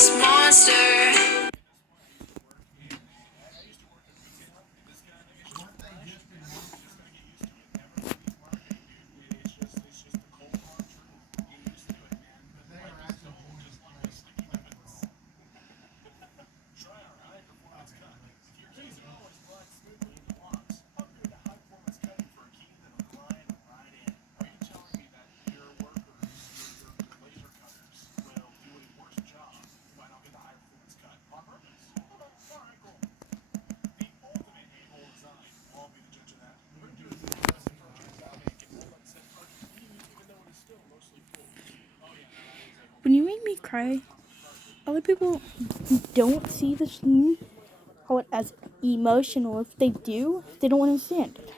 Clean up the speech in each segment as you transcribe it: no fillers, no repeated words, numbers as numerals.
this monster. When you make me cry, other people don't see the scene as emotional. If they do, they don't understand it.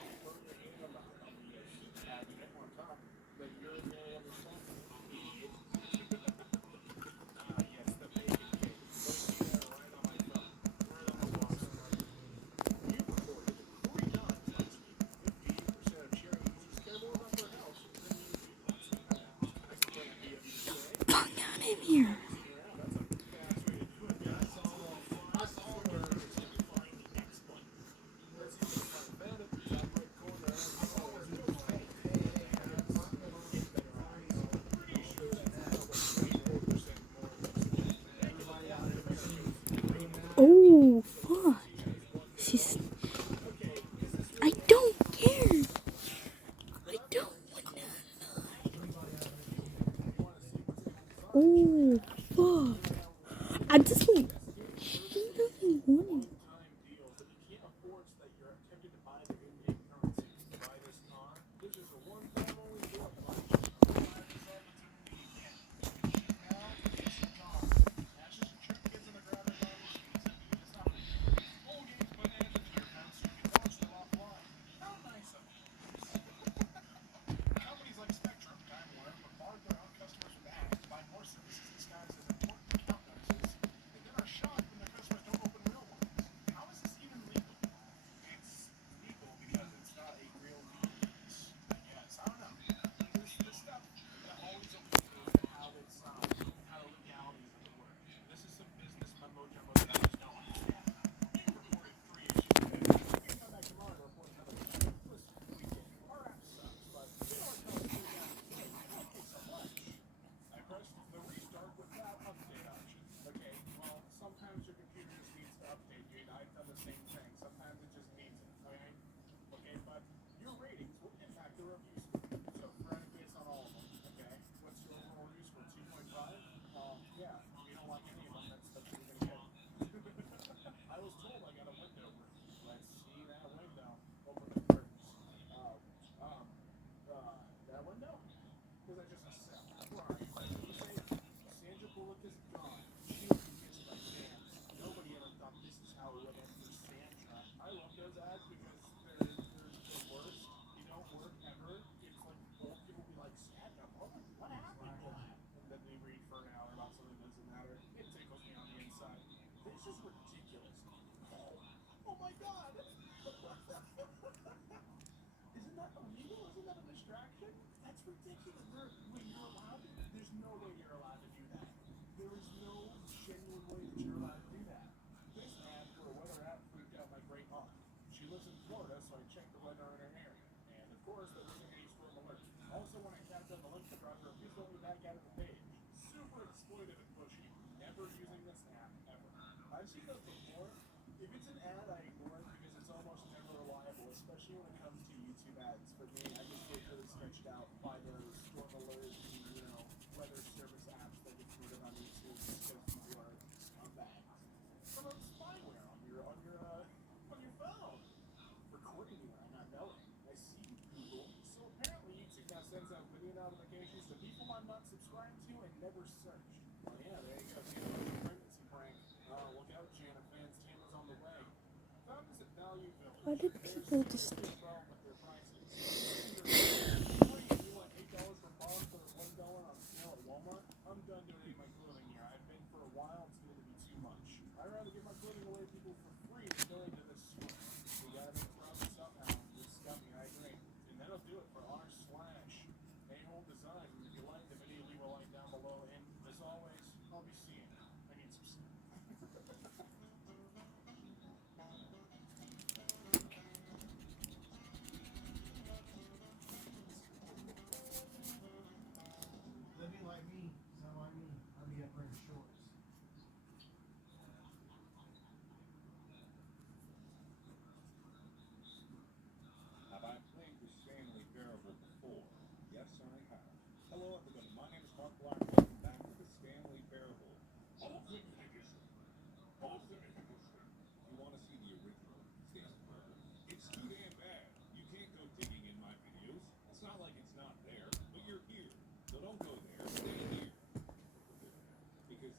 Fuck out of here. Oh, fuck. She's... I don't care. I don't want that. Oh, fuck. I just... She doesn't want it. Why did people just...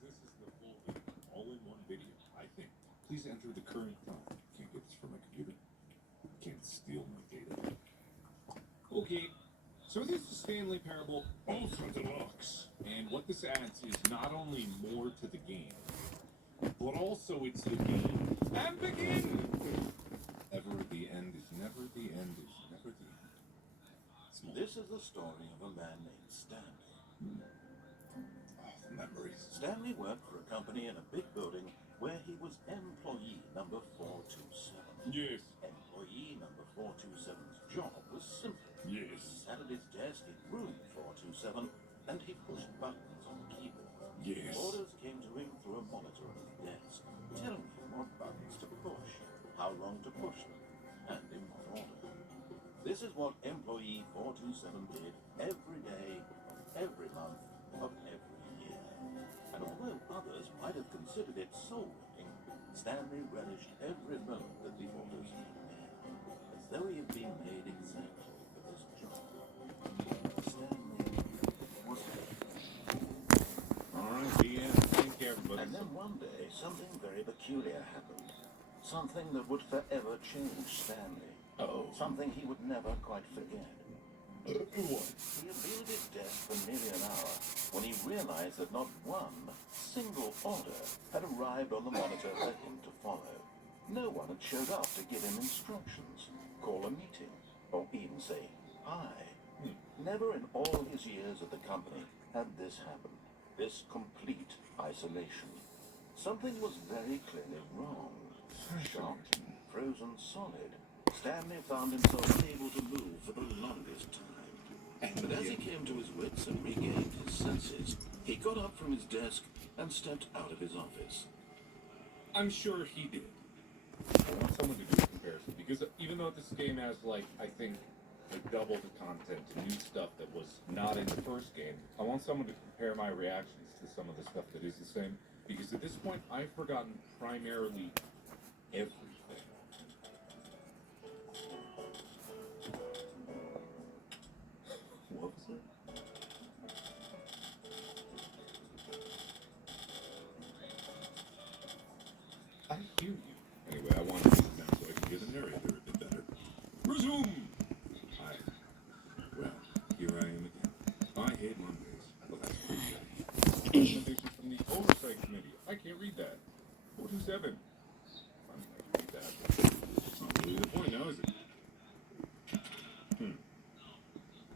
this is the full video, all in one video, I think. Please enter the current time. Can't get this from my computer. Can't steal my data. Okay, so this is Stanley Parable Ultra Deluxe. And what this adds is not only more to the game, but also it's the game and begin. Ever the end is never the end is never the end. This is the story of a man named Stanley. Oh, the memories. Stanley worked for a company in a big building where he was employee number 427. Yes. Employee number 427's job was simple. He Yes. sat at his desk in room 427 and he pushed buttons on the keyboard. Yes. Orders came to him through a monitor on his desk, telling him what buttons to push, how long to push them, and in what order. This is what employee 427 did every day, every month, of every year. And although others might have considered it soul-winning, Stanley relished every moment that the orders he made, as though he had been made exactly for this job. Stanley was happy. All right, yeah. Thank you, everybody. And then one day, something very peculiar happened. Something that would forever change Stanley. Oh. Something he would never quite forget. What? He had been at his desk for nearly an hour when he realized that not one single order had arrived on the monitor for him to follow. No one had showed up to give him instructions, call a meeting, or even say hi. Never in all his years at the company had this happened. This complete isolation. Something was very clearly wrong. Shocked, frozen solid, Stanley found himself unable to move for the longest time. But as he came to his wits and regained his senses, he got up from his desk and stepped out of his office. I'm sure he did. I want someone to do a comparison because even though this game has I think double the content and new stuff that was not in the first game, I want someone to compare my reactions to some of the stuff that is the same because at this point I've forgotten primarily everything. What was it? I hear you. Anyway, I want to do it now so I can hear the narrator a bit better. Resume! Hi. Well, here I am again. I hate Mondays. Well, that's pretty good. Recommendation from the Oversight Committee. I can't read that. 427. I mean, I can read that. It's not really the point now, is it?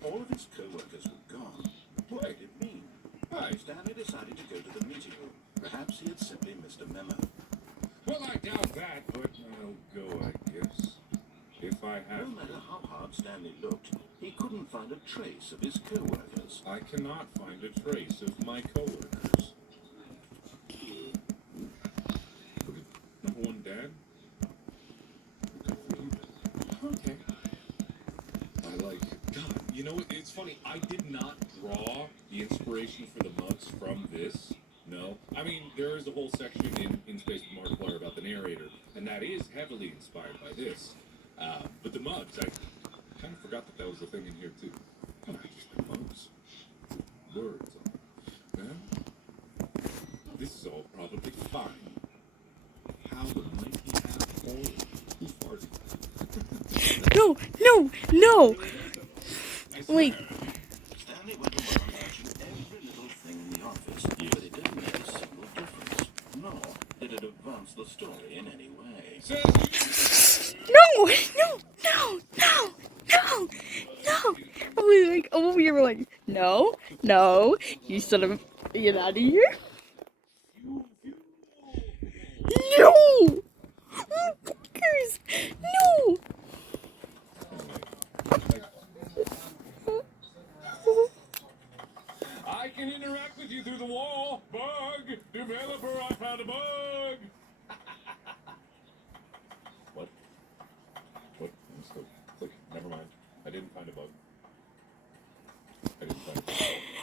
All of his co-workers were gone. What did it mean? Hi. Stanley decided to go to the meeting room. Perhaps he had simply missed a memo. Well, I doubt that, but I'll go, I guess. If I No have matter how hard Stanley looked, he couldn't find a trace of his co-workers. I cannot find a trace of my coworkers. Look at number one, Dad. Okay. I like it. God, you know, it's funny. I did not draw the inspiration for the mugs from this. No. I mean, there is a whole section in Space with Markiplier about the narrator, and that is heavily inspired by this. But the mugs, I kind of forgot that was a thing in here, too. Oh, just the mugs. Words on them. Well, this is all probably fine. How the mighty have fallen. Who farted? No, no, no. I Wait. swear. Stanley went around watching every little thing in the office, but it didn't make a single difference. Nor did it advance the story in any way. Says you. No, no, no, no, no, no. We were like, no, no, you son of a, get out of here. No! Oh, fuckers! No! I can interact with you through the wall. Bug! Developer, I found a bug! What? What? I'm still clicking. Never mind. I didn't find a bug. I didn't find a bug.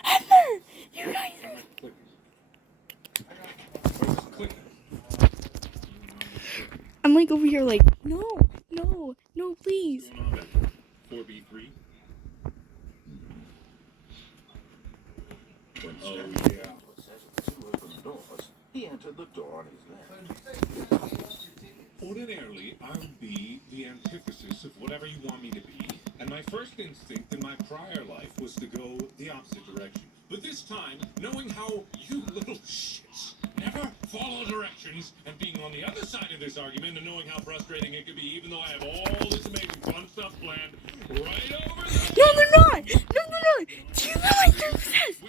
Heather! You guys I'm not clicking. I was just clicking. I'm like over here like, no, no, no, please. What's going on back there? 4B3? Oh, yeah. To a set of two open doors, he entered the door on his left. Ordinarily, I would be the antithesis of whatever you want me to be, and my first instinct in my prior life was to go the opposite direction. But this time, knowing how you little shits never follow directions, and being on the other side of this argument, and knowing how frustrating it could be, even though I have all this amazing fun stuff planned right over there. No, they're not! No, they're not! Do you realize they're obsessed?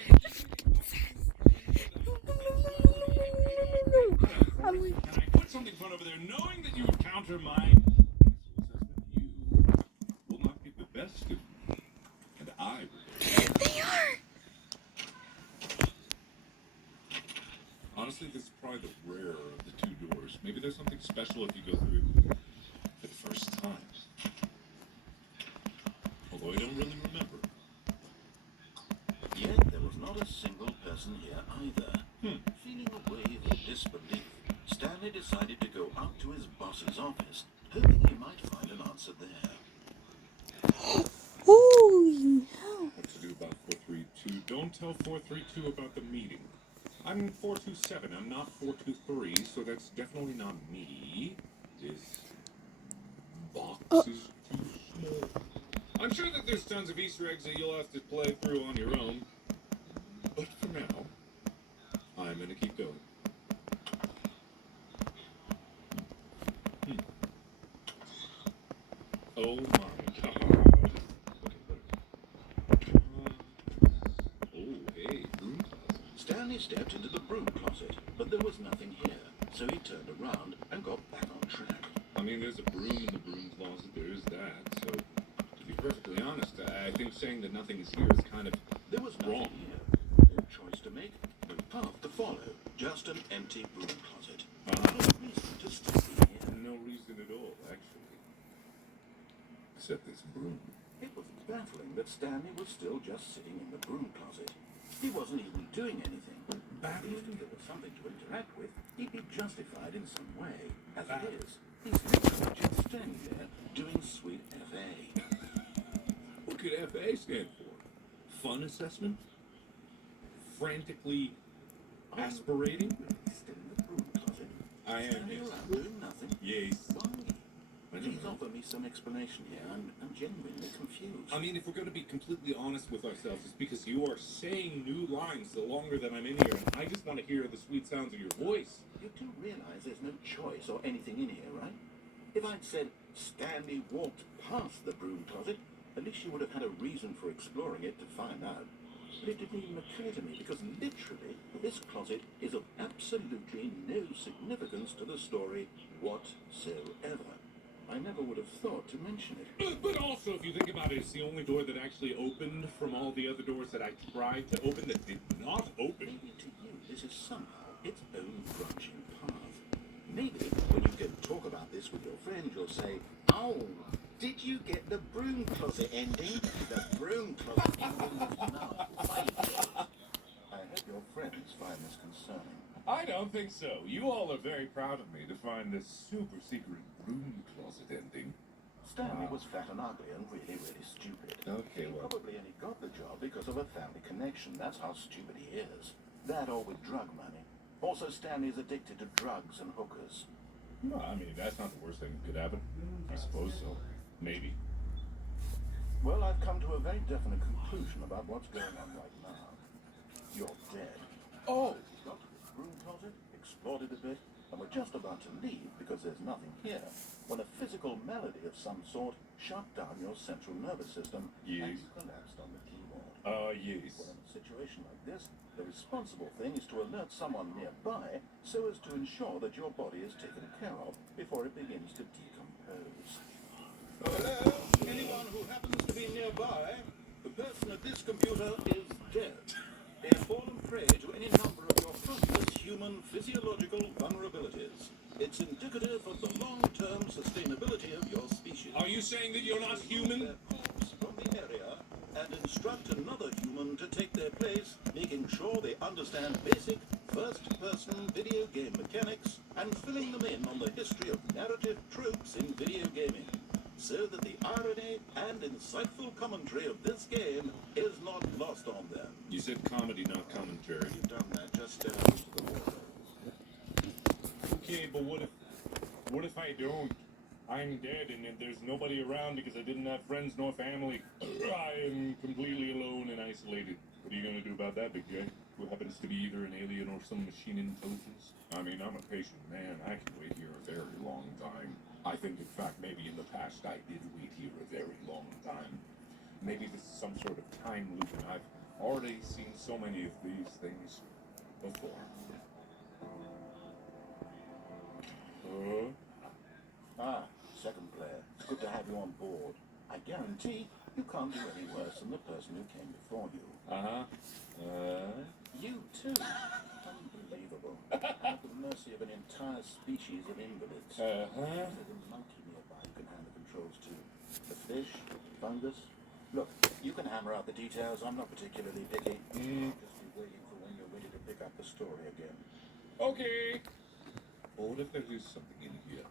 I'm like, Can I put something fun over there, knowing that you encounter my assessment, you will not be the best student, and I will. they are! Honestly, this is probably the rarer of the two doors. Maybe there's something special if you go through it for the first time. Although I don't really remember. Yet there was not a single person here either. Feeling a wave of disbelief, Stanley decided to go up to his boss's office, hoping he might find an answer there. Holy hell. What to do about 432? Don't tell 432 about the meeting. I'm 427. I'm not 423, so that's definitely not me. This box is too small. I'm sure that there's tons of Easter eggs that you'll have to play through on your own. But for now, I'm gonna keep going. Oh my god. Oh, hey, broom closet. Stanley stepped into the broom closet, but there was nothing here, so he turned around and got back on track. I mean, there's a broom in the broom closet, there's that, so to be perfectly honest, I think saying that nothing is here is kind of There was nothing wrong. here. No choice to make, no path to follow, just an empty broom closet. No reason to stay here. No reason at all, actually. Except this broom. It was baffling that Stanley was still just sitting in the broom closet. He wasn't even doing anything. If there was something to interact with, he'd be justified in some way. As it is, he's literally just standing there doing sweet FA. What could FA stand for? Fun assessment? Frantically aspirating? Still in the broom closet. I am, Standing yes. around doing nothing. Yes. Why? I Please don't know. offer me some explanation here. I'm genuinely confused. I mean, if we're going to be completely honest with ourselves, it's because you are saying new lines the longer that I'm in here, and I just want to hear the sweet sounds of your voice. You do realize there's no choice or anything in here, right? If I'd said Stanley walked past the broom closet, at least you would have had a reason for exploring it to find out. But it didn't even occur to me because literally this closet is of absolutely no significance to the story whatsoever. I never would have thought to mention it. But also, if you think about it, it's the only door that actually opened from all the other doors that I tried to open that did not open. Maybe to you this is somehow its own branching path. Maybe when you go talk about this with your friend, you'll say, "Oh, did you get the broom closet ending? The broom closet ending was not quite." I hope your friends find this concerning. I don't think so. You all are very proud of me to find this super secret broom closet ending. Stanley was fat and ugly and really, really stupid. Okay, He well. probably only got the job because of a family connection. That's how stupid he is. That or with drug money. Also, Stanley is addicted to drugs and hookers. No, I mean, that's not the worst thing that could happen. I suppose so. Maybe. Well, I've come to a very definite conclusion about what's going on right now. You're dead. Oh! We got to this broom closet, explored it a bit, and we're just about to leave because there's nothing here, when a physical melody of some sort shut down your central nervous system and Yes. you collapsed on the keyboard. Yes. Well, in a situation like this, the responsible thing is to alert someone nearby so as to ensure that your body is taken care of before it begins to decompose. Hello? Anyone who happens to be nearby? The person at this computer is dead. They have fallen prey to any number of your fruitless human physiological vulnerabilities. It's indicative of the long-term sustainability of your species. Are you saying that you're not human? Their corpse from the area and instruct another human to take their place, making sure they understand basic first-person video game mechanics and filling them in on the history of narrative tropes in video gaming, so that the irony and insightful commentary of this game is not lost on them. You said comedy, not commentary. You've done that, just step out into the water. Okay, but what if I don't? I'm dead, and if there's nobody around because I didn't have friends nor family. I am completely alone and isolated. What are you gonna do about that, Big J? Who happens to be either an alien or some machine intelligence? I mean, I'm a patient man. I can wait here a very long time. I think, in fact, maybe in the past I did wait here a very long time. Maybe this is some sort of time loop, and I've already seen so many of these things before. Ah, second player. It's good to have you on board. I guarantee you can't do any worse than the person who came before you. You too. Unbelievable. At the mercy of an entire species of invalids. There's a monkey nearby who can hand the controls to. The fish, fungus. Look, you can hammer out the details. I'm not particularly picky. I'll just be waiting for when you're ready to pick up the story again. Okay. Well, what if there is something in here?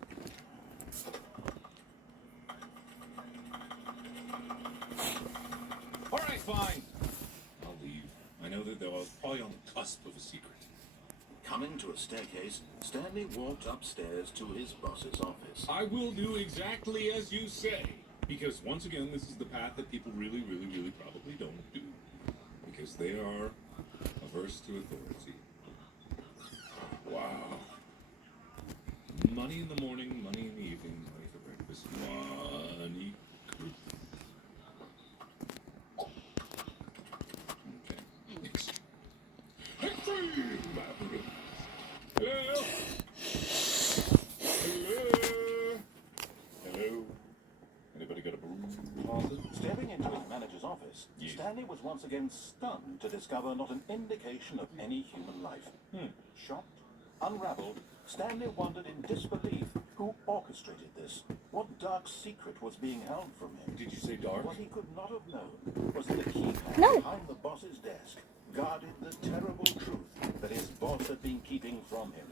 All right, fine. I'll leave. I know that they're probably on the cusp of a secret. Coming to a staircase, Stanley walked upstairs to his boss's office. I will do exactly as you say. Because once again, this is the path that people really probably don't do. Because they are averse to authority. Wow. Money in the morning, money in the evening, money for breakfast, money. Okay. Next. Hello? Hello? Hello? Anybody got a broom closet? Stepping into his manager's office, Yes. Stanley was once again stunned to discover not an indication of any human life. Shocked, unraveled, Stanley wondered in disbelief who orchestrated this. What dark secret was being held from him? Did you say dark? What he could not have known was that the keypad No. behind the boss's desk guarded the terrible truth that his boss had been keeping from him.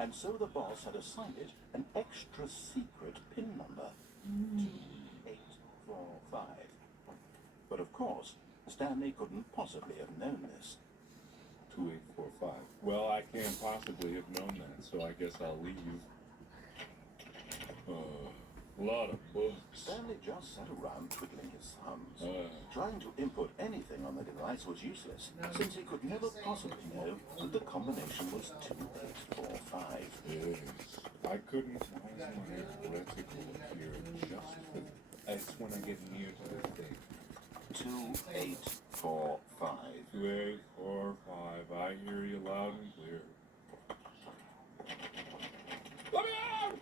And so the boss had assigned it an extra secret PIN number. 2845. But of course, Stanley couldn't possibly have known this. 2845. Well, I can't possibly have known that, so I guess I'll leave. A lot of books. Stanley just sat around twiddling his thumbs. Trying to input anything on the device was useless, since he could never possibly know that the combination was 2845. Yes. I couldn't find my reticle here just for... It's when I get near to the thing. 2845. 2845. I hear you loud and clear. Let me out!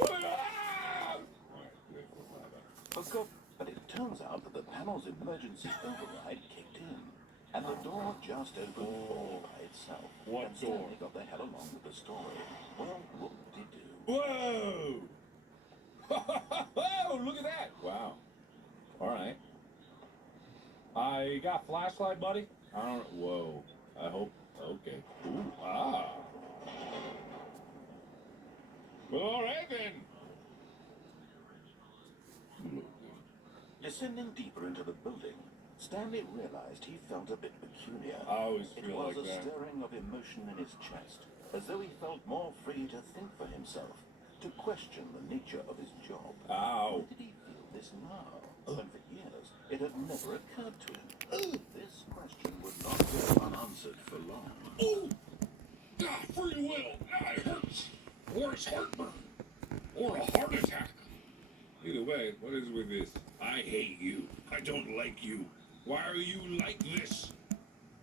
Let me out! Alright, 2845. Oh, good. But it turns out that the panel's emergency override kicked in, and the door just opened all by itself. What and door? Stanley got the hell along with the story. Well, whoop-de-doo. Whoa! Whoa! Look at that! Wow. Alright. I got flashlight, buddy? I don't... Whoa. I hope... Okay. Ooh. Ah. Alright then. Descending deeper into the building, Stanley realized he felt a bit peculiar. I always It feel was like a that. stirring of emotion in his chest, as though he felt more free to think for himself, to question the nature of his job. Ow. Why did he feel this now, when for years it had never occurred to him? This question would not go unanswered for long. Ooh! Ah, free will! Ah, it hurts! Or it's heartburn! Or a heart attack! Either way, what is with this? I hate you. I don't like you. Why are you like this?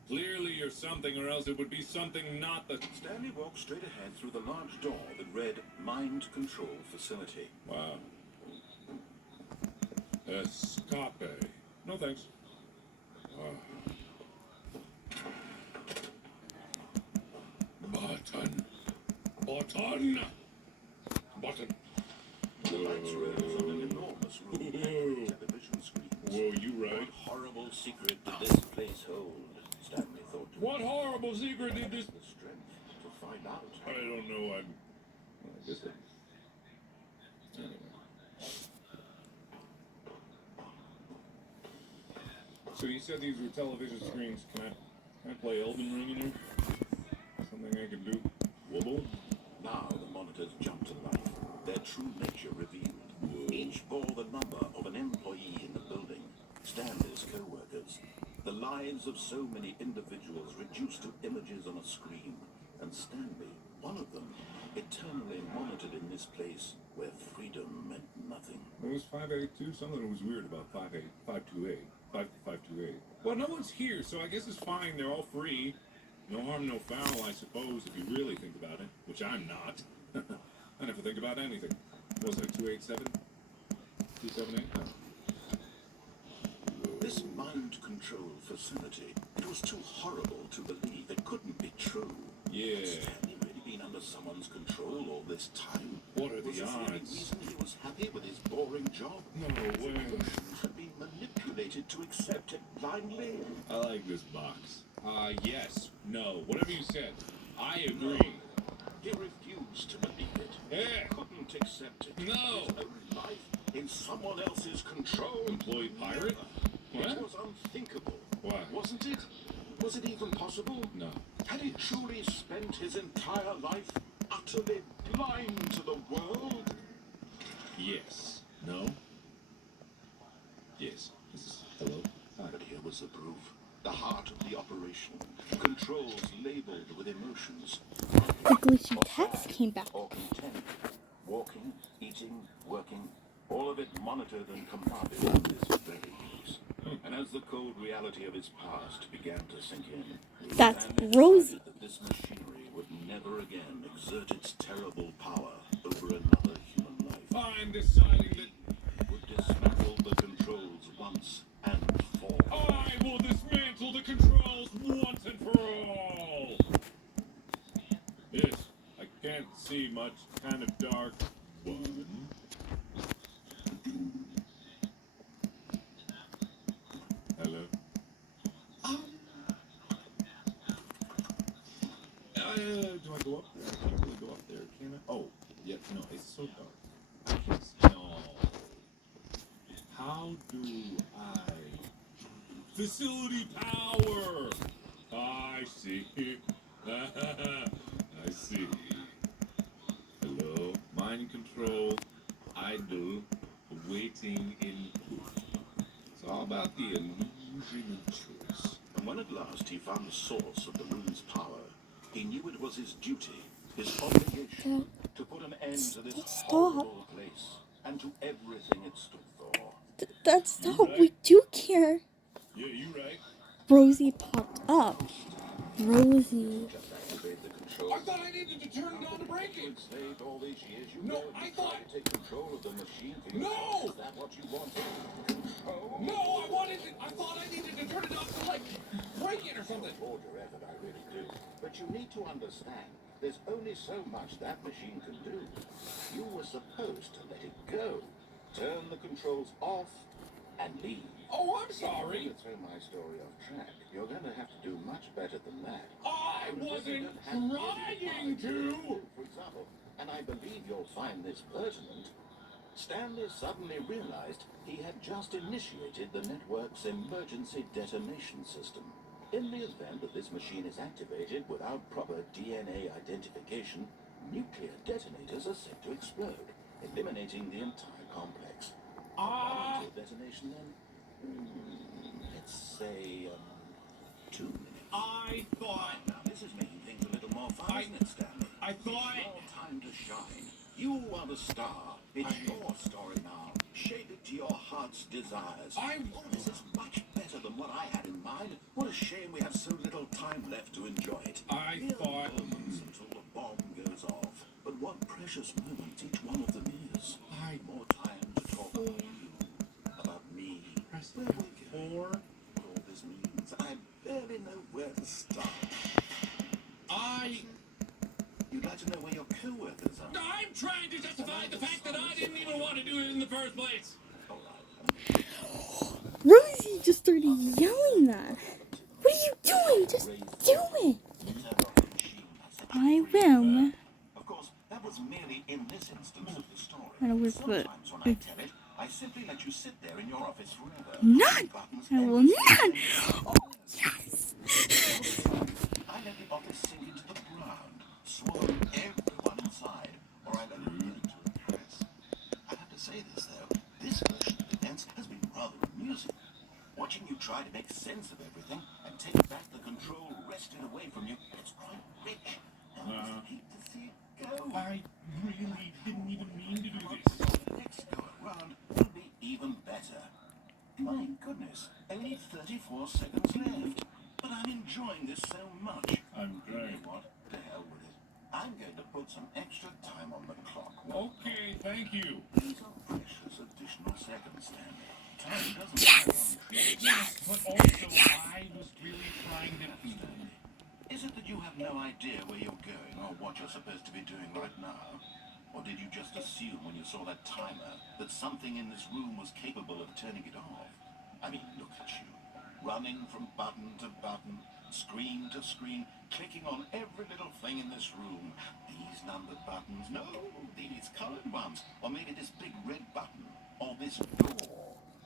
Clearly you're something, or else it would be something not the... Stanley walked straight ahead through the large door that read Mind Control Facility. Wow. Escape. No thanks. Button. Button. Button. The lights rose on an enormous room Whoa. television screens. Whoa, you right. What horrible secret did this place hold? Stanley thought to What himself. horrible secret did this... The strength to find out. I don't know, I guess it... Anyway. So you said these were television screens. Can I play Elden Ring in here? Something I can do? Wobble? Now the monitor monitors jumped to life, their true nature revealed. Each bore the number of an employee in the building, Stanley's co-workers. The lives of so many individuals reduced to images on a screen, and Stanley, one of them, eternally monitored in this place where freedom meant nothing. It was 582. Something was weird about 528. 528. Well, no one's here, so I guess it's fine. They're all free. No harm, no foul, I suppose, if you really think about it. Which I'm not. I never think about anything. What was that, 287? 278? No. This mind-control facility, it was too horrible to believe. It couldn't be true. Yeah. Had Stanley really been under someone's control all this time? What are Was the this the only odds? reason he was happy with his boring job? No His way. emotions had been manipulated to accept it blindly. I like this box. Yes. No. Whatever you said. I agree. He refused to believe it. Yeah. He couldn't accept it. No. His own life in someone else's control. Employee pirate? Never. What? It was unthinkable. Why? Wasn't it? Was it even possible? No. Had he truly spent his entire life utterly blind to the world? Yes. No. Yes. Hello. Hi. But here was the proof. The heart of the operation. Controls labeled with emotions. The glitchy text came back. Or content. Walking, eating, working. All of it monitored and commanded on this very piece. And as the cold reality of his past began to sink in, That's Stanley Rosie. decided that this machinery would never again exert its terrible power over another human life. I'm deciding that It would dismantle the controls once and for all. I will dismantle the controls once and for all. Yes, I can't see much. Kind of dark. One. Hello. Do I go up there? I can't really go up there, can I? Oh, yeah, no, it's so dark. I can't see. No. How do I... Facility power! I see. I see. Hello. Mind control. Idle. Awaiting input. It's all about the illusion of choice. And when at last he found the source of the room's power, he knew it was his duty, his obligation, to put an end to this Stop. horrible place and to everything it stood for. That's not. We do care. Yeah, you right. Rosie popped up. Rosie. Just activate the control. I thought I needed to turn it on to break it. Saved all these years, you No, really I tried thought- to take control of the machine for you. No! Is that what you wanted? Control? No, I thought I needed to turn it off to, like, break it or something. Applaud your effort, I really do. But you need to understand, there's only so much that machine can do. You were supposed to let it go. Turn the controls off and leave. Oh, I'm If sorry. you throw my story off track, you're going to have to do much better than that. I wasn't trying to. For example, and I believe you'll find this pertinent, Stanley suddenly realized he had just initiated the network's emergency detonation system. In the event that this machine is activated without proper DNA identification, nuclear detonators are set to explode, eliminating the entire complex. Ah. Volunteer detonation then? Let's say, 2 minutes. I thought. Now, this is making things a little more fun, isn't it, Stanley? I thought. It's your time to shine. You are the star. It's your story now. Shape it to your heart's desires. This is much better than what I had in mind. What a shame we have so little time left to enjoy it. I Mere thought- moments until the bomb goes off. But what precious moments each one of them is. More time to talk about you, about me. Where we go. Or What all this means, I barely know where to start. You'd like to know where your co-workers are? I'm trying to justify the fact that I didn't even want to do it in the first place. All right. Rosie just started yelling that. What are you doing? Just do it. Turn off the machine. That's it. I will. Of course, that was merely in this instance of the story. And with the- Sometimes when I tell it, I simply let you sit there in your office forever. Not. Buttons I will and- not. Oh, yes. I let the office sink into the ground, swallowing everyone inside, or make sense of everything and take back the control wrested away from you. It's quite rich. And I just hate to see it go. I really didn't even mean to do this. The next go around will be even better. My goodness, only 34 seconds left. But I'm enjoying this so much. I'm You know great. what? To hell with it. I'm going to put some extra time on the clock. Okay, thank you. These are precious additional seconds, Stanley. Time doesn't yes! Yes, but also I was really trying to. Is it that you have no idea where you're going or what you're supposed to be doing right now? Or did you just assume when you saw that timer that something in this room was capable of turning it off? I mean, look at you. Running from button to button, screen to screen, clicking on every little thing in this room. These numbered buttons, no, these colored ones. Or maybe this big red button. Or this door.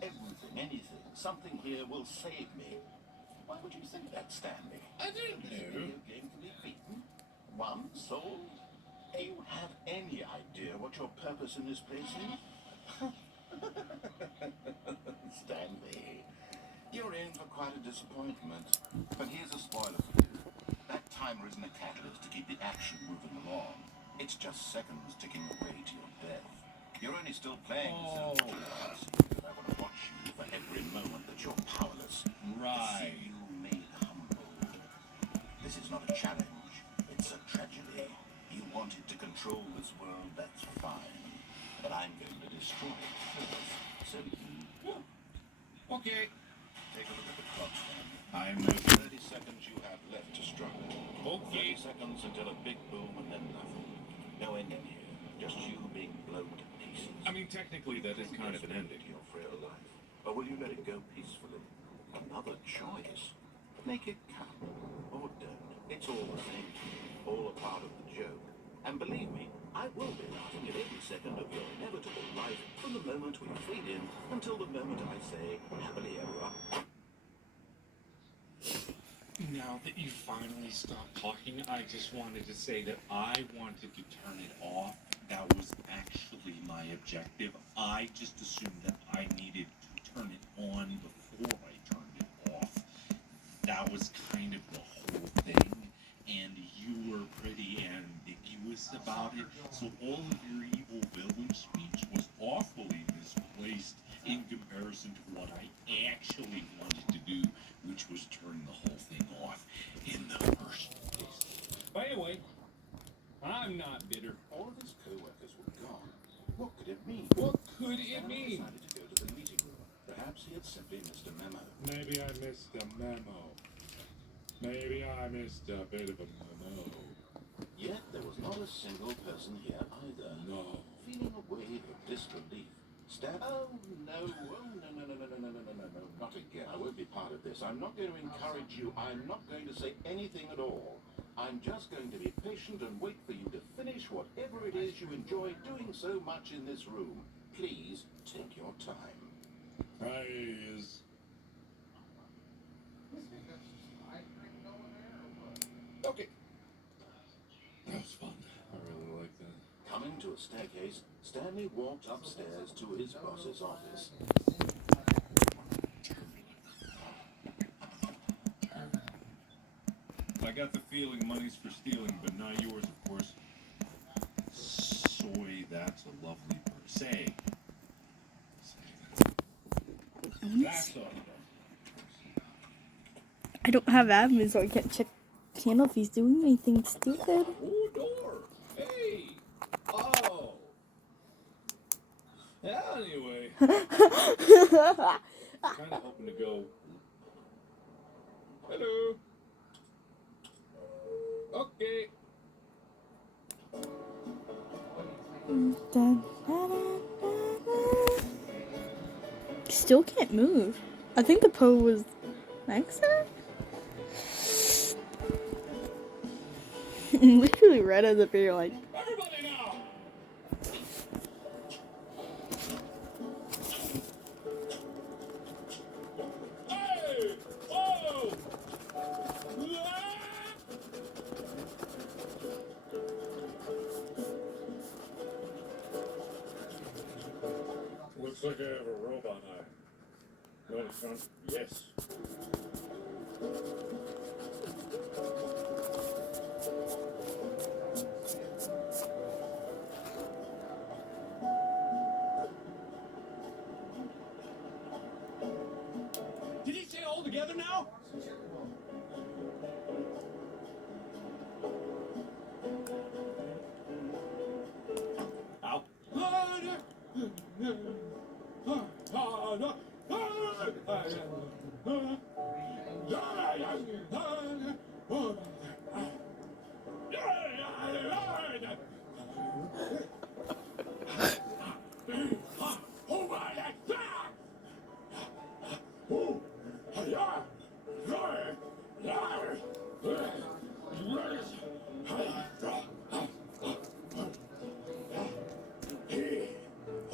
Everything, anything, something here will save me. Why would you think that, Stanley? I didn't This video game can be beaten. One solved. Do you have any idea what your purpose in this place is? Stanley, you're in for quite a disappointment. But here's a spoiler for you. That timer isn't a catalyst to keep the action moving along. It's just seconds ticking away to your death. You're only still playing this because I want to watch you for every moment that you're powerless. Right. To see you made humble. This is not a challenge. It's a tragedy. You wanted to control this world, that's fine. But I'm going to destroy it first. So you... Okay. Take a look at the clock, Stanley. I'm 30 seconds you have left to struggle. Okay. 30 seconds until a big boom and then nothing. No ending here. Just you being blown to pieces. I mean, technically, that is kind of an ending. To your frail life. Or will you let it go peacefully? Another choice. Make it count. Or don't. It's all the same to me. All a part of the joke. And believe me, I will be laughing at every second of your inevitable life from the moment we fade in until the moment I say, happily ever after. Now that you finally stopped talking, I just wanted to say that I wanted to turn it off. That was actually my objective. I just assumed that I needed to turn it on before I turned it off. That was kind of the whole thing. And you were pretty ambiguous about it. So all of your evil villain speech was awfully misplaced in comparison to what I actually wanted to do, which was turn the whole thing off in the first place. But anyway, I'm not bitter. All of his co-workers were gone. What could it mean? What could it Stanley mean? decided to go to the meeting room. Perhaps he had simply missed a memo. Maybe I missed a memo. Maybe I missed a bit of a memo. Yet there was not a single person here either. No. Feeling a wave of disbelief. Oh, no. No. Not again. I won't be part of this. I'm not going to encourage you. I'm not going to say anything at all. I'm just going to be patient and wait for you to finish whatever it is you enjoy doing so much in this room. Please take your time. Praise. Okay. That was fun. I really liked that. Coming to a staircase, Stanley walked upstairs to his boss's office. I got the feeling money's for stealing, but not yours, of course. Soy, that's a lovely word. Say. That's a... I don't have admin, so I can't check channel if he's doing anything stupid. Oh, door. Hey. Oh. Yeah, anyway. Kind of hoping to go. Hello. Okay. Still can't move. I think the Poe was next to her. Literally right as a beer, like. Everybody now. Hey! Whoa! Looks like I have a robot eye. You want to front? Yes. together now? Ow.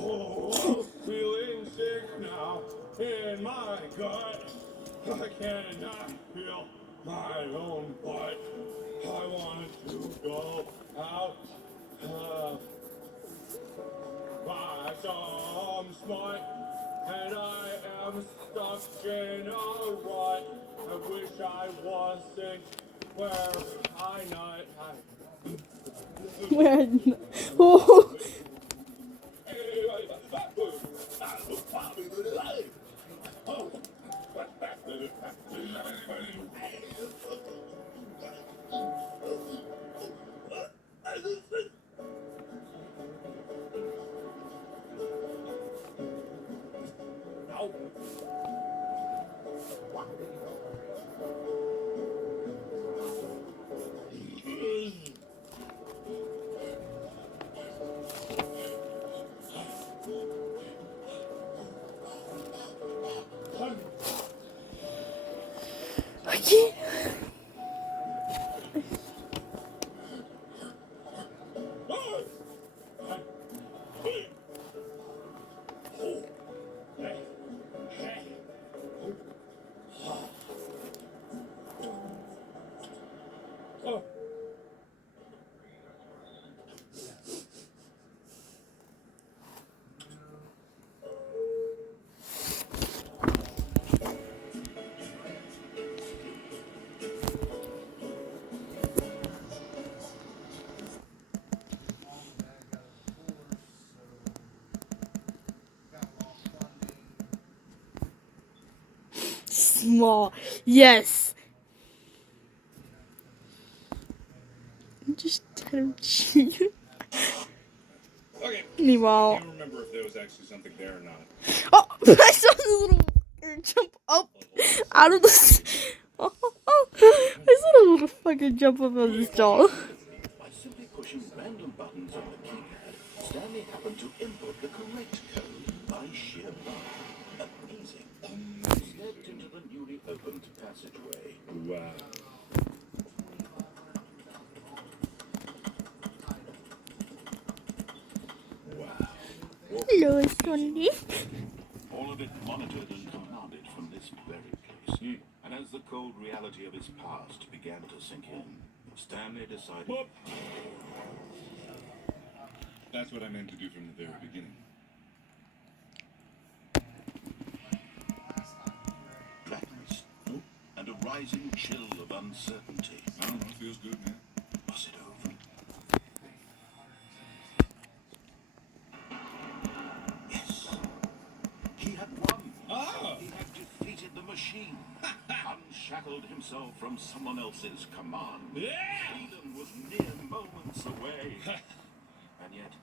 Oh, feeling sick now in my gut. I cannot feel my own butt. I want to go out buy some smut, and I am stuck in a rut. I wish I wasn't where I not. Where? Oh. I can't. Small. Yes. Just tell him cheat. Okay. Meanwhile. I can't remember if there was actually something there or not. Oh, I saw the little fucker jump up out of the. Oh, I saw the little fucker jump up out of the stall. By simply pushing random buttons on the keypad, Stanley happened to input the correct code by sheer luck. Amazing. He stepped into the newly opened passageway. Wow. Hello, Sunday. All of it monitored and commanded from this very place. And as the cold reality of his past began to sink in, Stanley decided... Whoop. That's what I meant to do from the very beginning. Blackness and a rising chill of uncertainty. I don't know, it feels good, man. Was it over? Yes. He had won. Ah! He had defeated the machine. Unshackled himself from someone else's command. Yeah! Freedom was mere moments away. And yet,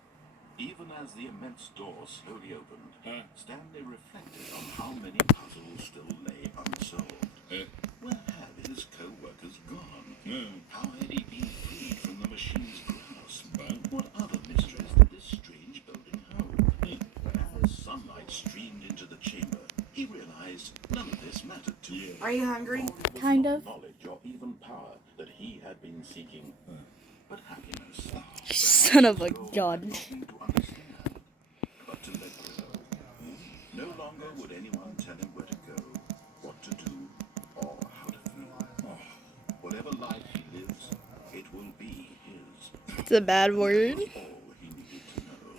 even as the immense door slowly opened, Stanley reflected on how many puzzles still lay unsolved. Where had his co-workers gone? How had he been freed from the machine's grasp? What other mysteries did this strange building hold? As sunlight streamed into the chamber, he realized none of this mattered to him. Are you hungry? Kind of. Knowledge or even power that he had been seeking, but happiness. Son of a gun. To understand, but to let go. No longer would anyone tell him where to go, what to do, or how to feel. Whatever life he lives, it will be his. It's a bad word. All he needed to know.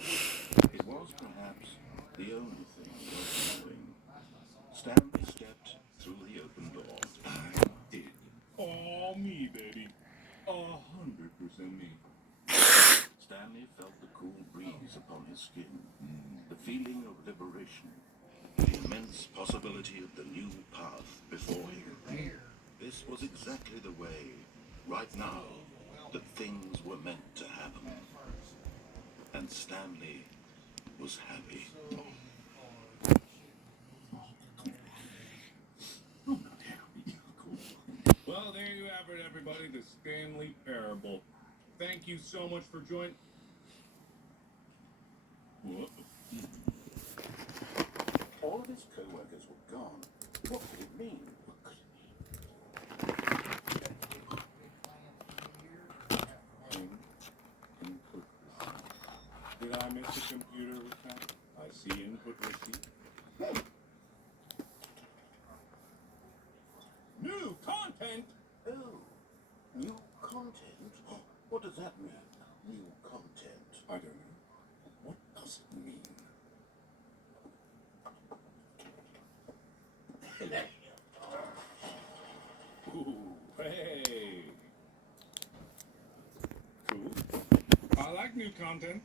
It was perhaps the only thing worth knowing. Stanley stepped through the open door. I did it. All me, baby. 100% me. Stanley felt the cool breeze upon his skin, the feeling of liberation. the immense possibility of the new path before him. This was exactly the way, right now, that things were meant to happen. And Stanley was happy. Well, there you have it, everybody. The Stanley Parable. Thank you so much for joining. All of his co-workers were gone. What could it mean? Input receipt. Did I miss a computer receipt? I see input receipt. New content. Oh, new content? What does that mean? New content. I don't know. What does it mean? Ooh, hey. Cool. I like new content.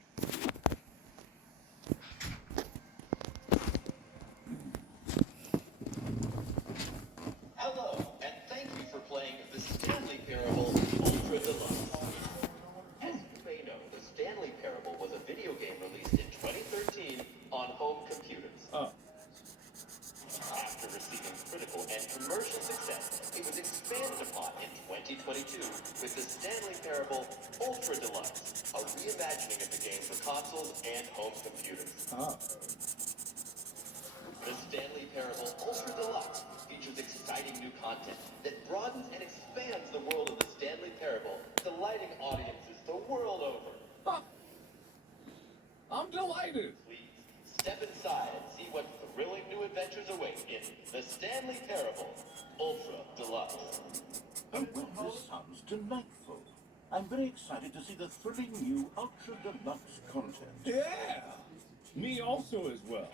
Hello, and thank you for playing the Stanley Parable Ultra Deluxe. As you may know, the Stanley Parable was a video game released in 2013 on home computers. After receiving critical and commercial success, it was expanded upon in 2022 with the Stanley Parable Ultra Deluxe, a reimagining of the game for consoles and home computers. The Stanley Parable Ultra Deluxe features exciting new content that broadens and expands the world of the Stanley Parable, delighting audiences the world over. I'm delighted. Please step inside and see what thrilling new adventures await in the Stanley Parable Ultra Deluxe. Oh, well, this sounds delightful. I'm very excited to see the thrilling new Ultra Deluxe content. Yeah. Me also as well.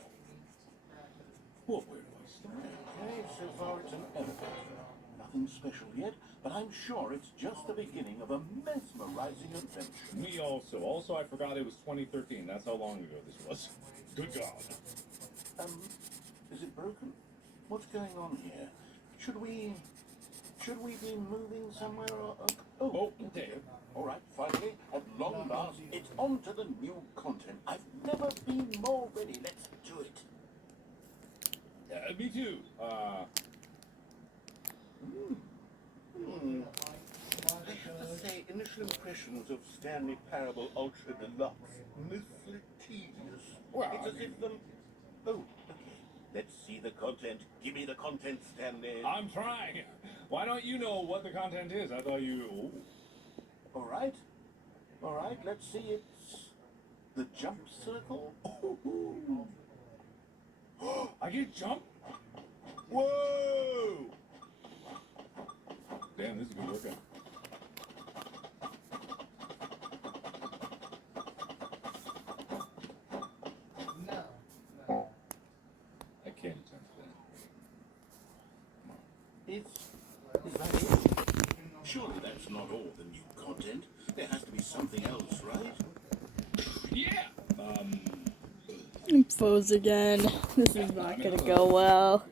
Well, where do I start? Okay, so far it's an elevator. Nothing special yet, but I'm sure it's just the beginning of a mesmerizing adventure. Me also. Also, I forgot it was 2013. That's how long ago this was. Good God. Is it broken? What's going on here? Should we be moving somewhere or... Oh, there. All right, finally, at long last, it's on to the new content. I've never been more ready. Let's do it. Me too. I have to say, initial impressions of Stanley Parable Ultra Deluxe, mostly tedious. Well, It's as if the... Oh, okay. Let's see the content. Give me the content, Stanley. I'm trying. Why don't you know what the content is? I thought you... Ooh. All right, let's see. It's the jump circle. I get jump? Whoa! Damn, this is a good workout. I can't jump that. Is that it? Surely that's not all the new content. There has to be something else, right? Yeah! Foes again. This is not gonna go well.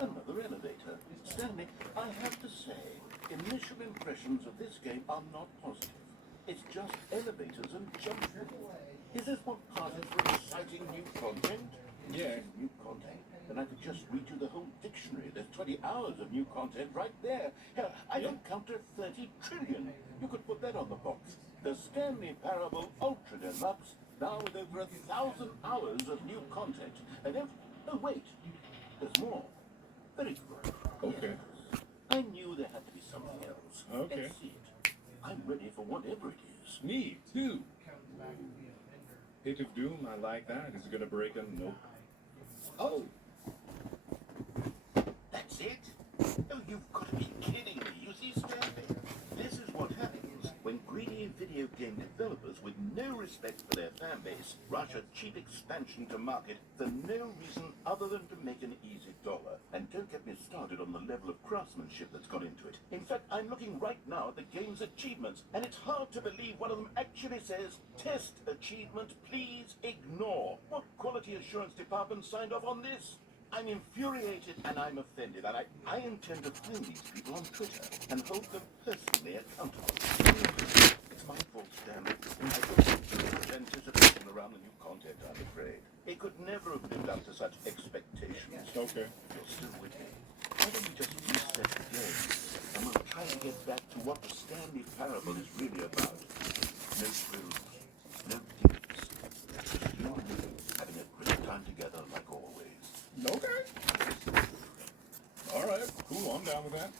Another elevator. Stanley, I have to say, initial impressions of this game are not positive. It's just elevators and jumping. Is this what passes for exciting new content? Yeah. New content? Then I could just read you the whole dictionary. There's 20 hours of new content right there. Hell, I can count to 30 trillion. You could put that on the box. The Stanley Parable Ultra Deluxe, now with over 1,000 hours of new content. And if... Oh, wait. There's more. Very good. Okay. I knew there had to be something else. Okay. Let's see it. I'm ready for whatever it is. Me too. Hit of Doom, I like that. Is it gonna break him? Nope. Oh. That's it? Oh, you've got to be kidding me. You see, Stanley, this is what happens when greedy video game developers with no respect for their fan base rush a cheap expansion to market for no reason other than to make an easy dollar. And don't get me started on the level of craftsmanship that's gone into it. In fact, I'm looking right now at the game's achievements, and it's hard to believe one of them actually says, "Test achievement, please ignore." What quality assurance department signed off on this? I'm infuriated and I'm offended, and I intend to find these people on Twitter and hold them personally accountable. It's my fault, Stanley. I don't have too much anticipation around the new content, I'm afraid. It could never have lived up to such expectations. Okay. You're still with me. Why don't we just reset the game, and we'll try to get back to what the Stanley Parable is really about. No thrills, no gifts, just you and me having a great time together like always. Okay. All right. Cool. I'm down with that.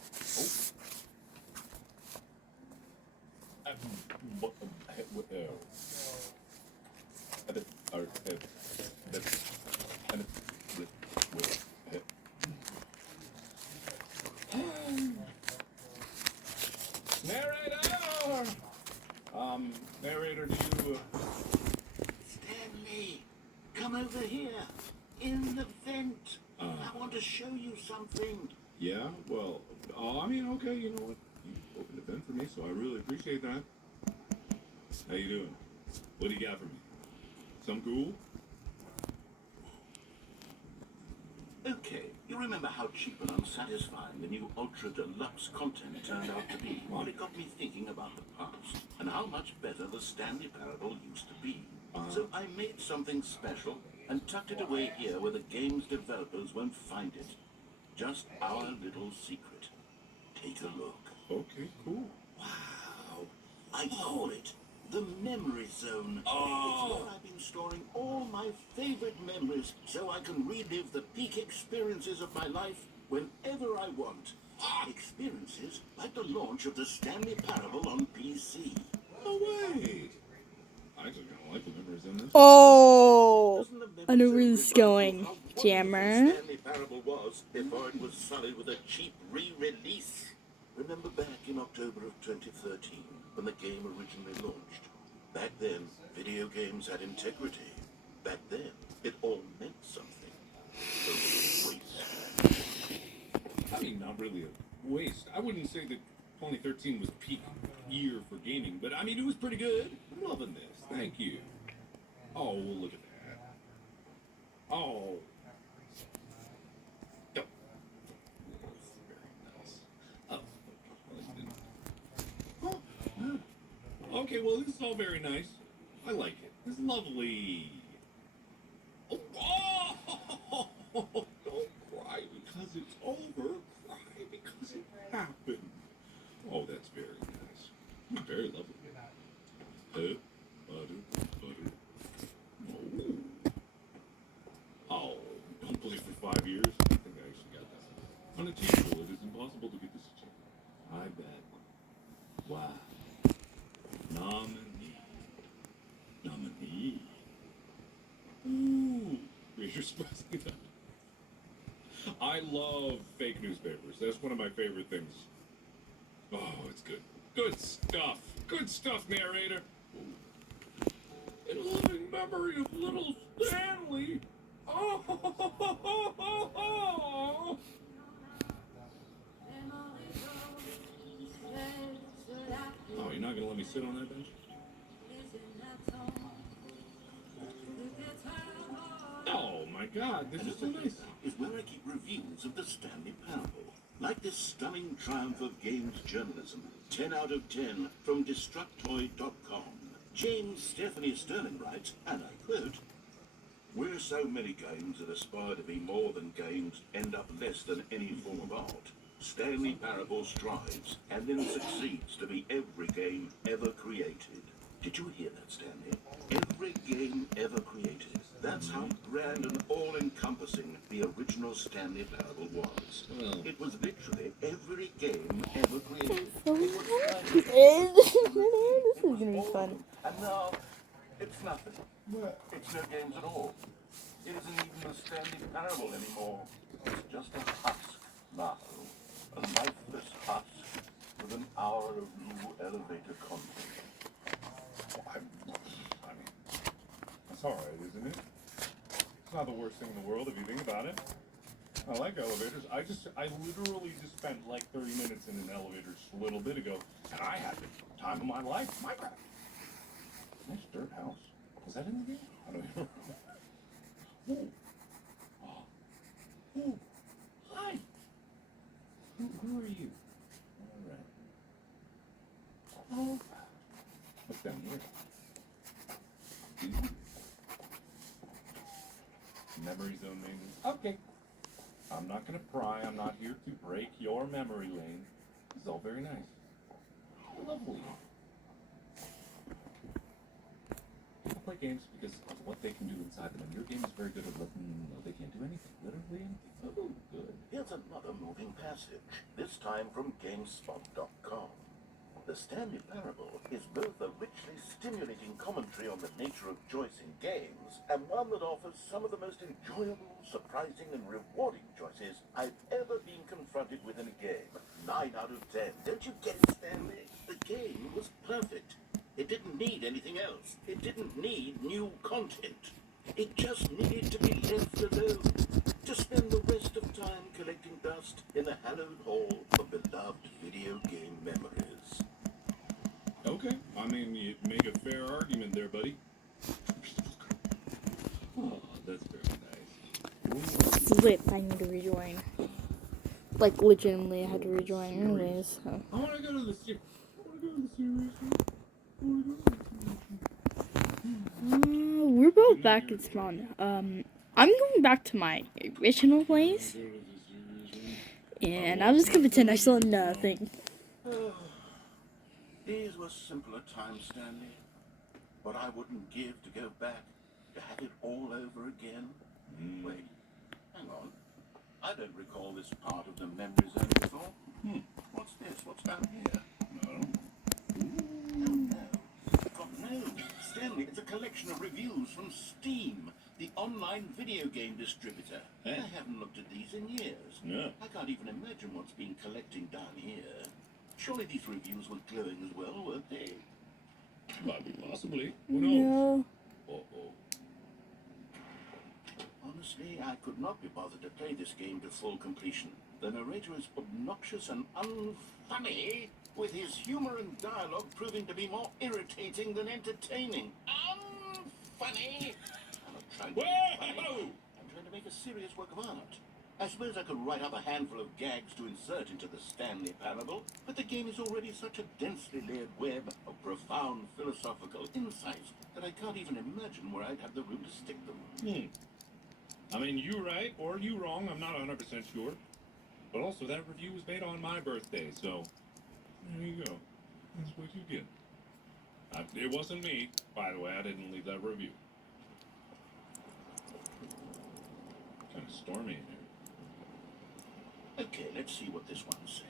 Narrator. Narrator, do you? Stanley, come over here. In the vent. I want to show you something. Yeah. Well. I mean, okay. You know what? You opened the vent for me, so I really appreciate that. How you doing? What do you got for me? Some cool? Okay, you remember how cheap and unsatisfying the new Ultra Deluxe content turned out to be? Well, it got me thinking about the past and how much better the Stanley Parable used to be. So I made something special and tucked it away here where the game's developers won't find it. Just our little secret. Take a look. Okay. Cool. Wow. I call it the Memory Zone. Oh. It's where I've been storing all my favorite memories so I can relive the peak experiences of my life whenever I want. Experiences like the launch of the Stanley Parable on PC. No way. I actually kind of like the memories in this. Oh, Doesn't the Memory I know Zone where this is remind you going, how wonderful Jammer. Stanley Parable was before it was sullied with a cheap re-release? Remember back in October of 2013 when the game originally launched? Back then, video games had integrity. Back then, it all meant something. So waste. I mean, not really a waste. I wouldn't say that 2013 was peak year for gaming, but I mean, it was pretty good. I'm loving this. Thank you. Oh, look at that. Oh. Yep. Very nice. Oh. Okay, well, this is all very nice. I like it. It's lovely. Oh, don't cry because it's over. Cry because it happened. Oh, that's very nice. Very lovely. Butter. Oh, don't play for 5 years. I think I actually got that. Unachievable. It is impossible to get this achievement. I bet. Wow. Nominee. Ooh. You're supposed to do that. I love fake newspapers. That's one of my favorite things. Oh, it's good. Good stuff. Good stuff, narrator. Ooh. In loving memory of little Stanley. Oh. Oh, you're not gonna let me sit on that bench? Oh my God, this is so nice. Is where I keep reviews of the Stanley Parable. Like this stunning triumph of games journalism. 10 out of 10 from Destructoid.com. James Stephanie Sterling writes, and I quote, "Where so many games that aspire to be more than games end up less than any form of art, Stanley Parable strives and then succeeds to be every game ever created." Did you hear that, Stanley? Every game ever created. That's how grand and all-encompassing the original Stanley Parable was. Well. It was literally every game ever created. This is gonna be fun. And now, it's nothing. It's no games at all. It isn't even a Stanley Parable anymore. It's just a husk now. A lifeless husk with an hour of new elevator content. I mean, it's all right, isn't it? It's not the worst thing in the world if you think about it. I like elevators. I literally just spent like 30 minutes in an elevator just a little bit ago, and I had the time of my life. Minecraft. Nice dirt house. Was that in the game? I don't even remember. Ooh. Oh. Ooh. Hi. Who are you? All right. Oh. What's down here? Memory zone maintenance. Okay. I'm not gonna pry. I'm not here to break your memory lane. This is all very nice. Lovely. People play games because of what they can do inside them. And your game is very good at letting them know they can't do anything. Literally anything. Oh, good. Here's another moving passage, this time from GameSpot.com. The Stanley Parable is both a richly stimulating commentary on the nature of choice in games, and one that offers some of the most enjoyable, surprising, and rewarding choices I've ever been confronted with in a game. 9 out of 10. Don't you get it, Stanley? The game was perfect. It didn't need anything else. It didn't need new content. It just needed to be left alone, to spend the rest of time collecting dust in the hallowed hall of beloved video game memories. Okay. I mean, you make a fair argument there, buddy. Oh, that's very nice. Slip, I need to rejoin. Like, legitimately, I had to rejoin anyways. So. I want to go to the series. We're both back at spawn. I'm going back to my original place. And I'm just gonna pretend I saw nothing. These were simpler times, Stanley. What I wouldn't give to go back, to have it all over again. Wait, hang on. I don't recall this part of the memory zone before. What's this? What's down here? No. God, no. Stanley, it's a collection of reviews from Steam, the online video game distributor. I haven't looked at these in years. No. I can't even imagine what's been collecting down here. Surely these reviews were glowing as well, weren't they? Possibly. Who knows? No. Uh-oh. Honestly, I could not be bothered to play this game to full completion. The narrator is obnoxious and unfunny, with his humor and dialogue proving to be more irritating than entertaining. Unfunny! I'm not trying to be funny. I'm trying to make a serious work of art. I suppose I could write up a handful of gags to insert into the Stanley Parable, but the game is already such a densely layered web of profound philosophical insights that I can't even imagine where I'd have the room to stick them. I mean, you right or you wrong, I'm not 100% sure. But also, that review was made on my birthday, so there you go. That's what you get. It wasn't me, by the way. I didn't leave that review. Kind of stormy in here. Okay, let's see what this one says.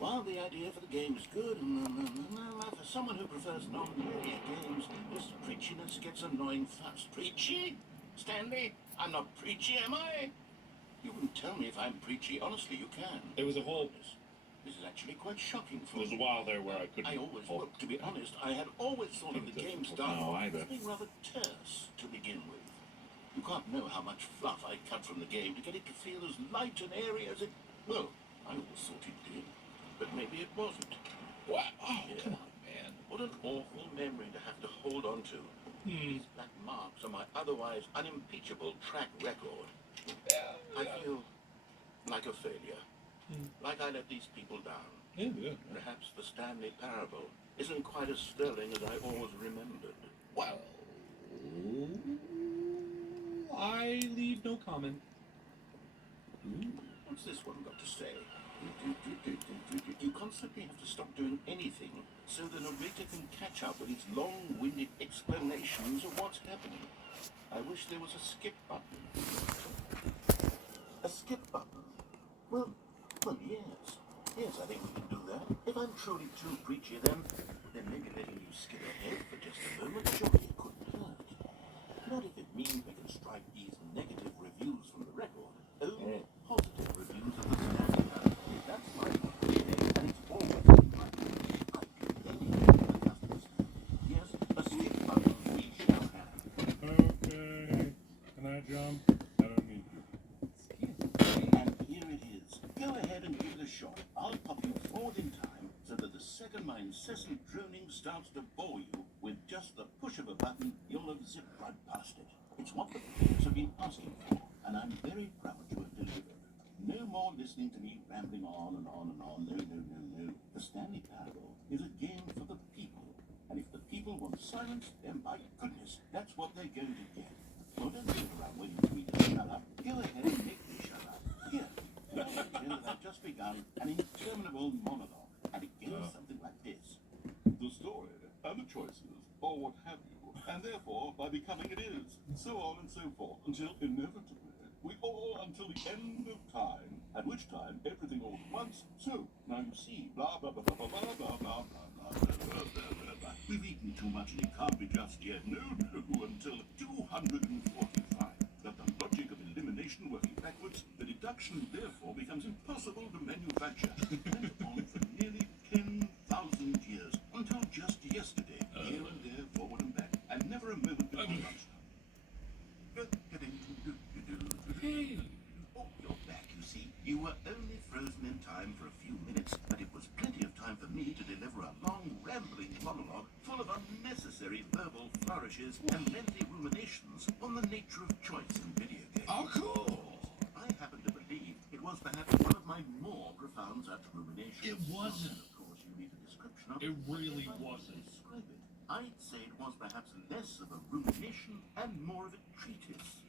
While the idea for the game is good, for someone who prefers non-linear games, this preachiness gets annoying fast. Preachy? Stanley, I'm not preachy, am I? You can tell me if I'm preachy. Honestly, you can. There was a whole... This is actually quite shocking for There was a me. while there where I couldn't... Well, to be honest, I had always thought of the game's No, dialogue either. as being rather terse to begin with. You can't know how much fluff I cut from the game to get it to feel as light and airy as it... Well, I always thought it did. But maybe it wasn't. What? Oh, Yeah. come on, man. What an awful memory to have to hold on to. These black marks on my otherwise unimpeachable track record. I feel like a failure. Like I let these people down. Yeah. Perhaps the Stanley Parable isn't quite as sterling as I always remembered. Well... I leave no comment. What's this one got to say? You constantly have to stop doing anything so the narrator can catch up with his long-winded explanations of what's happening. I wish there was a skip button. A skip button? Well, yes. Yes, I think we can do that. If I'm truly too preachy, then maybe letting you skip ahead for just a moment, surely it couldn't hurt. Not if it means we can strike these negative reviews from the record. Only positive reviews of the Stanley Parable. That's my and it's always been my I do anything for the customers. Yes, when my incessant droning starts to bore you, with just the push of a button, you'll have zipped right past it. It's what the players have been asking for, and I'm very proud to have delivered. No more listening to me rambling on and on and on. No, no, no, no. The Stanley Parable is a game for the people. And if the people want silence, then by goodness, that's what they're going to get. Well, don't sit around waiting for me to shut up. Go ahead and make me shut up. Here, now that I've just begun an interminable monologue, and it goes something like this. The story, and the choices, or what have you, and therefore, by becoming it is, so on and so forth, until inevitably, we all until the end of time, at which time everything all at once. So, now you see, blah, blah, blah, blah, blah, blah, blah, blah, blah, blah, blah, blah, blah, blah. We've eaten too much and it can't be just yet. No, no, until 245. That the logic of elimination working backwards, the deduction therefore becomes impossible to manufacture. It went on for nearly 10,000 years, until just yesterday, here and there, forward and back, and never a moment before lunchtime. Oh, you're back, you see. You were only frozen in time for a few minutes, but it was plenty of time for me to deliver a long, rambling monologue full of unnecessary verbal flourishes and lengthy ruminations on the nature of choice in video games. Oh, cool. I happen to believe it was perhaps one of my more profound such ruminations. It wasn't. Of course, you need a description of It really If I was to wasn't. describe it, I'd say it was perhaps less of a rumination and more of a treatise.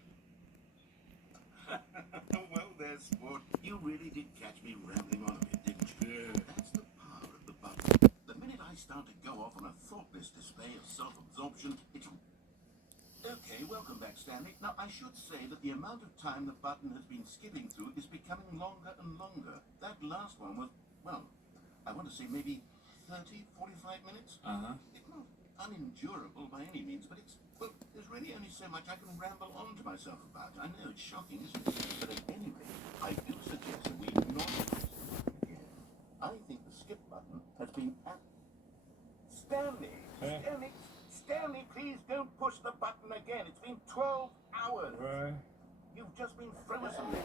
Well, there, sport. You really did catch me rambling on a bit, didn't you? Yeah. That's the power of the button. The minute I start to go off on a thoughtless display of self-absorption, it's... Okay, welcome back, Stanley. Now, I should say that the amount of time the button has been skipping through is becoming longer and longer. That last one was, well, I want to say maybe 30, 45 minutes. Uh-huh. It's not unendurable by any means, but it's, well, there's really only so much I can ramble on to myself about. I know it's shocking, isn't it? But at any rate, I do suggest that we not again. I think the skip button has been at... Stanley! Stanley, please don't push the button again. It's been 12 hours. Right. You've just been frozen.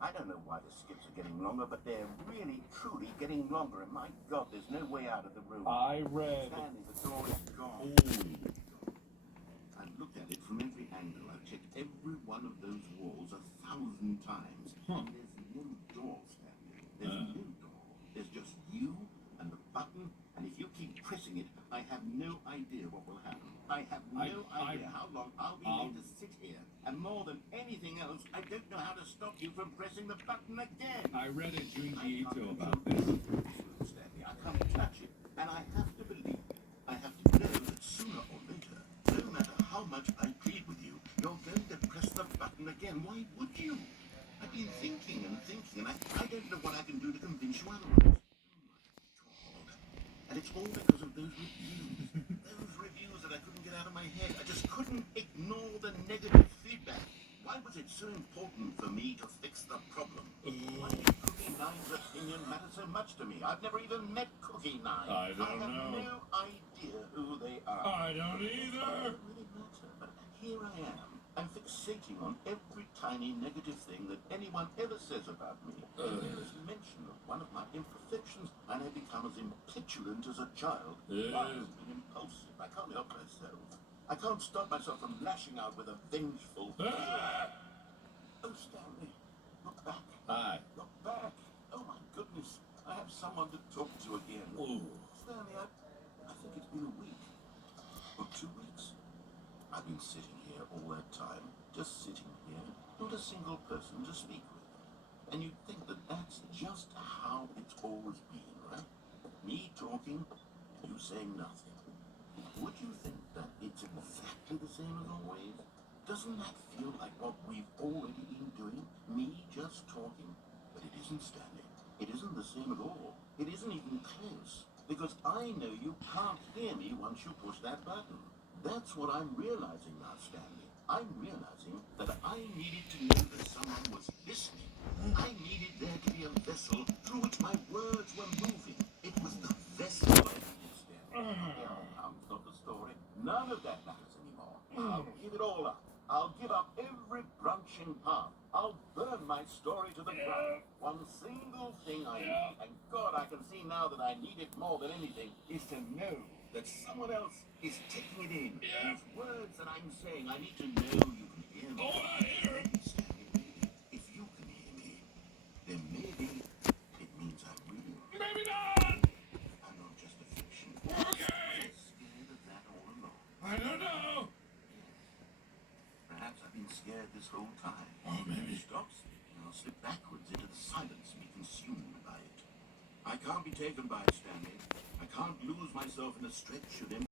I don't know why the skips are getting longer, but they're really, truly getting longer. And my God, there's no way out of the room. I read. Stanley, the door is gone. I've looked at it from every angle. I've checked every one of those walls 1,000 times. And there's no door, Stanley. There's no door. There's just you and the button. And if you keep pressing it, I have no idea what will happen. I have no idea how long I'll be able to sit here. And more than anything else, I don't know how to stop you from pressing the button again. I read a Junji I Ito can't about do this. it, Stanley. I can't touch it. And I have to believe it. I have to know that sooner or later, no matter how much I plead with you, you're going to press the button again. Why would you? I've been thinking, and I don't know what I can do to convince you otherwise. And it's all because of those reviews. Those reviews that I couldn't get out of my head. I just couldn't ignore the negative feedback. Why was it so important for me to fix the problem? Why did Cookie Nine's opinion matter so much to me? I've never even met Cookie Nine. I don't have know. no idea who they are. I don't It either. doesn't really matter, but here I am. I'm fixating on every tiny negative thing that anyone ever says about me. There is mention of one of my imperfections, and I become as impetulant as a child. Yeah. I'm impulsive. I can't help myself. I can't stop myself from lashing out with a vengeful Ah! Oh, Stanley, look back. Hi. Look back. Oh, my goodness. I have someone to talk to again. Ooh. Stanley, I think it's been a week. Or 2 weeks. I've been sitting here all that time. Just sitting here. Not a single person to speak with. And you'd think that that's just how it's always been, right? Me talking, and you saying nothing. Would you think that it's exactly the same as always? Doesn't that feel like what we've already been doing? Me just talking? But it isn't, Stanley. It isn't the same at all. It isn't even close. Because I know you can't hear me once you push that button. That's what I'm realizing now, Stanley. I'm realizing that I needed to know that someone was listening. I needed there to be a vessel through which my words were moving. It was the vessel I needed, Stanley. Stop the story. None of that matters anymore. I'll give it all up. I'll give up every branching path. I'll burn my story to the ground. One single thing thing and God, I can see now that I need it more than anything, is to know that someone else is taking it in. Yeah. These words that I'm saying, I need to know you can hear me. Oh, I hear him. If you can hear me, then maybe it means I'm real. Maybe not. I'm not just a fiction. Okay. Scared of that all along. I don't know. Perhaps I've been scared this whole time. Oh, maybe. Stop speaking, I'll slip backwards into the silence and be consumed by it. I can't be taken by it, Stanley. I can't lose myself in a stretch of empty